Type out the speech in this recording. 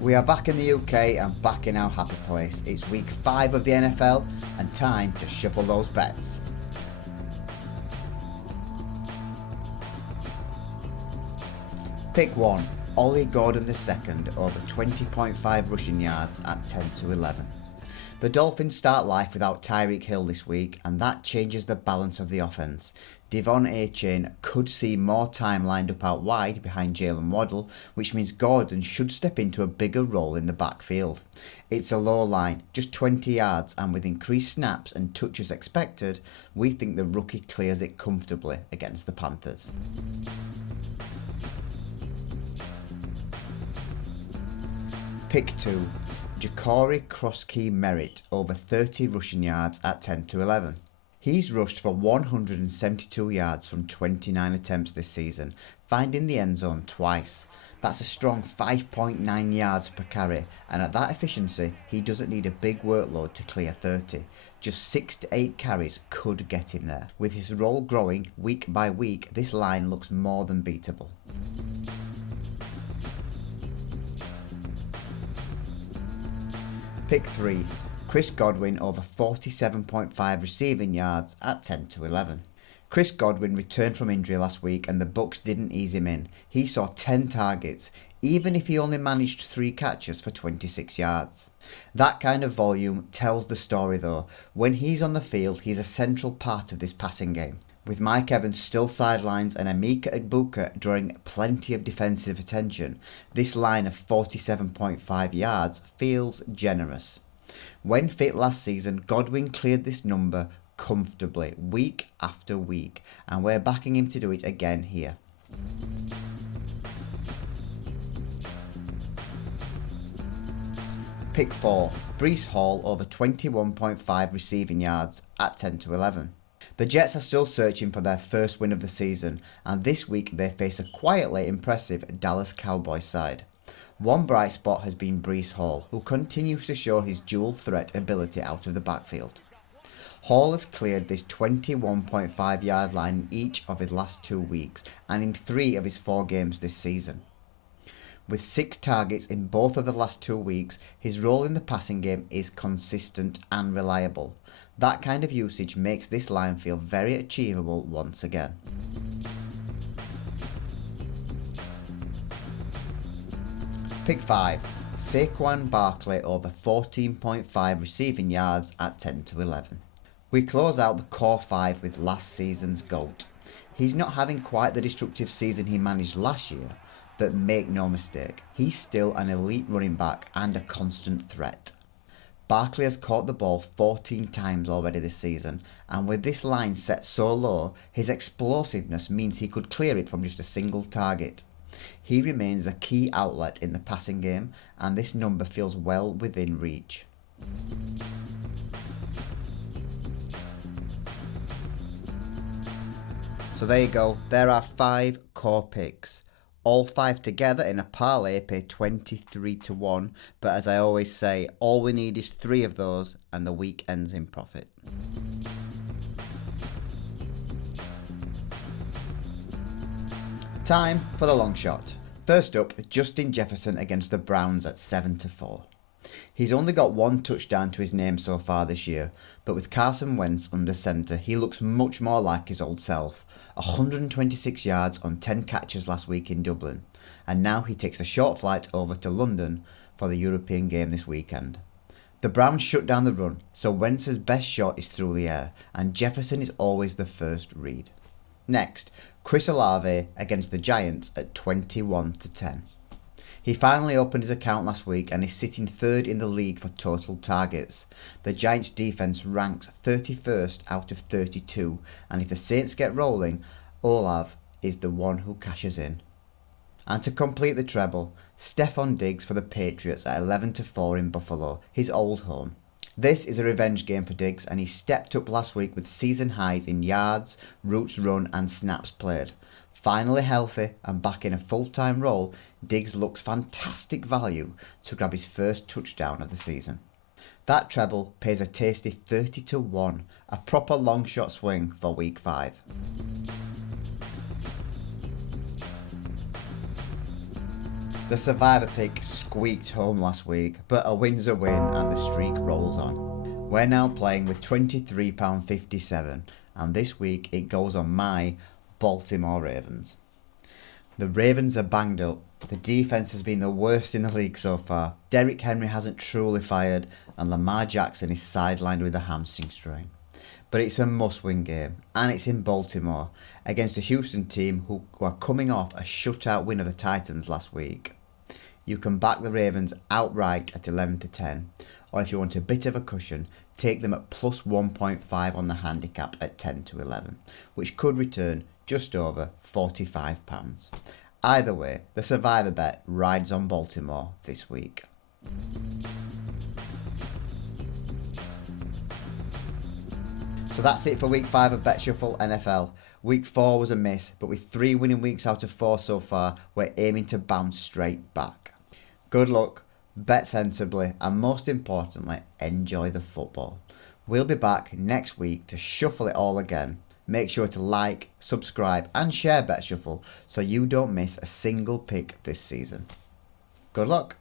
We are back in the UK and back in our happy place. It's week 5 of the NFL and time to shuffle those bets. Pick 1. Ollie Gordon II over 20.5 rushing yards at 10 to 11. The Dolphins start life without Tyreek Hill this week, and that changes the balance of the offense. Devon Achane could see more time lined up out wide behind Jalen Waddle, which means Gordon should step into a bigger role in the backfield. It's a low line, just 20 yards, and with increased snaps and touches expected, we think the rookie clears it comfortably against the Panthers. Pick 2. Ja'Cory Crosskey Merritt over 30 rushing yards at 10 to 11. He's rushed for 172 yards from 29 attempts this season, finding the end zone twice. That's a strong 5.9 yards per carry, and at that efficiency, he doesn't need a big workload to clear 30. Just 6 to 8 carries could get him there. With his role growing week by week, this line looks more than beatable. Pick 3. Chris Godwin over 47.5 receiving yards at 10 to 11. Chris Godwin returned from injury last week and the Bucs didn't ease him in. He saw 10 targets, even if he only managed 3 catches for 26 yards. That kind of volume tells the story though. When he's on the field, he's a central part of this passing game. With Mike Evans still sidelines and Emeka Egbuka drawing plenty of defensive attention, this line of 47.5 yards feels generous. When fit last season, Godwin cleared this number comfortably week after week, and we're backing him to do it again here. Pick 4. Breece Hall over 21.5 receiving yards at 10 to 11. The Jets are still searching for their first win of the season, and this week they face a quietly impressive Dallas Cowboys side. One bright spot has been Breece Hall, who continues to show his dual threat ability out of the backfield. Hall has cleared this 21.5 yard line in each of his last 2 weeks and in 3 of his 4 games this season. With 6 targets in both of the last 2 weeks, his role in the passing game is consistent and reliable. That kind of usage makes this line feel very achievable once again. Pick 5. Saquon Barkley over 14.5 receiving yards at 10 to 11. We close out the core 5 with last season's GOAT. He's not having quite the destructive season he managed last year, but make no mistake, he's still an elite running back and a constant threat. Barkley has caught the ball 14 times already this season, and with this line set so low, his explosiveness means he could clear it from just a single target. He remains a key outlet in the passing game, and this number feels well within reach. So there you go, there are 5 core picks. All 5 together in a parlay pay 23 to 1, but as I always say, all we need is 3 of those and the week ends in profit. Time for the long shot. First up, Justin Jefferson against the Browns at 7 to 4. He's only got 1 touchdown to his name so far this year, but with Carson Wentz under centre, he looks much more like his old self. 126 yards on 10 catches last week in Dublin, and now he takes a short flight over to London for the European game this weekend. The Browns shut down the run, so Wentz's best shot is through the air, and Jefferson is always the first read. Next, Chris Olave against the Giants at 21 to 10. He finally opened his account last week and is sitting 3rd in the league for total targets. The Giants defense ranks 31st out of 32, and if the Saints get rolling, Olave is the one who cashes in. And to complete the treble, Stephon Diggs for the Patriots at 11 to 4 in Buffalo, his old home. This is a revenge game for Diggs, and he stepped up last week with season highs in yards, routes run and snaps played. Finally healthy and back in a full-time role, Diggs looks fantastic value to grab his first touchdown of the season. That treble pays a tasty 30 to 1, a proper long shot swing for week 5. The Survivor pick squeaked home last week, but a win's a win and the streak rolls on. We're now playing with £23.57, and this week it goes on my Baltimore Ravens. The Ravens are banged up. The defense has been the worst in the league so far. Derrick Henry hasn't truly fired, and Lamar Jackson is sidelined with a hamstring strain. But it's a must-win game, and it's in Baltimore against a Houston team who are coming off a shutout win of the Titans last week. You can back the Ravens outright at 11-10, or if you want a bit of a cushion, take them at plus 1.5 on the handicap at 10-11, which could return just over £45. Either way, the Survivor bet rides on Baltimore this week. So that's it for week 5 of Bet Shuffle NFL. Week 4 was a miss, but with 3 winning weeks out of 4 so far, we're aiming to bounce straight back. Good luck, bet sensibly, and most importantly, enjoy the football. We'll be back next week to shuffle it all again. Make sure to like, subscribe and share Bet Shuffle so you don't miss a single pick this season. Good luck.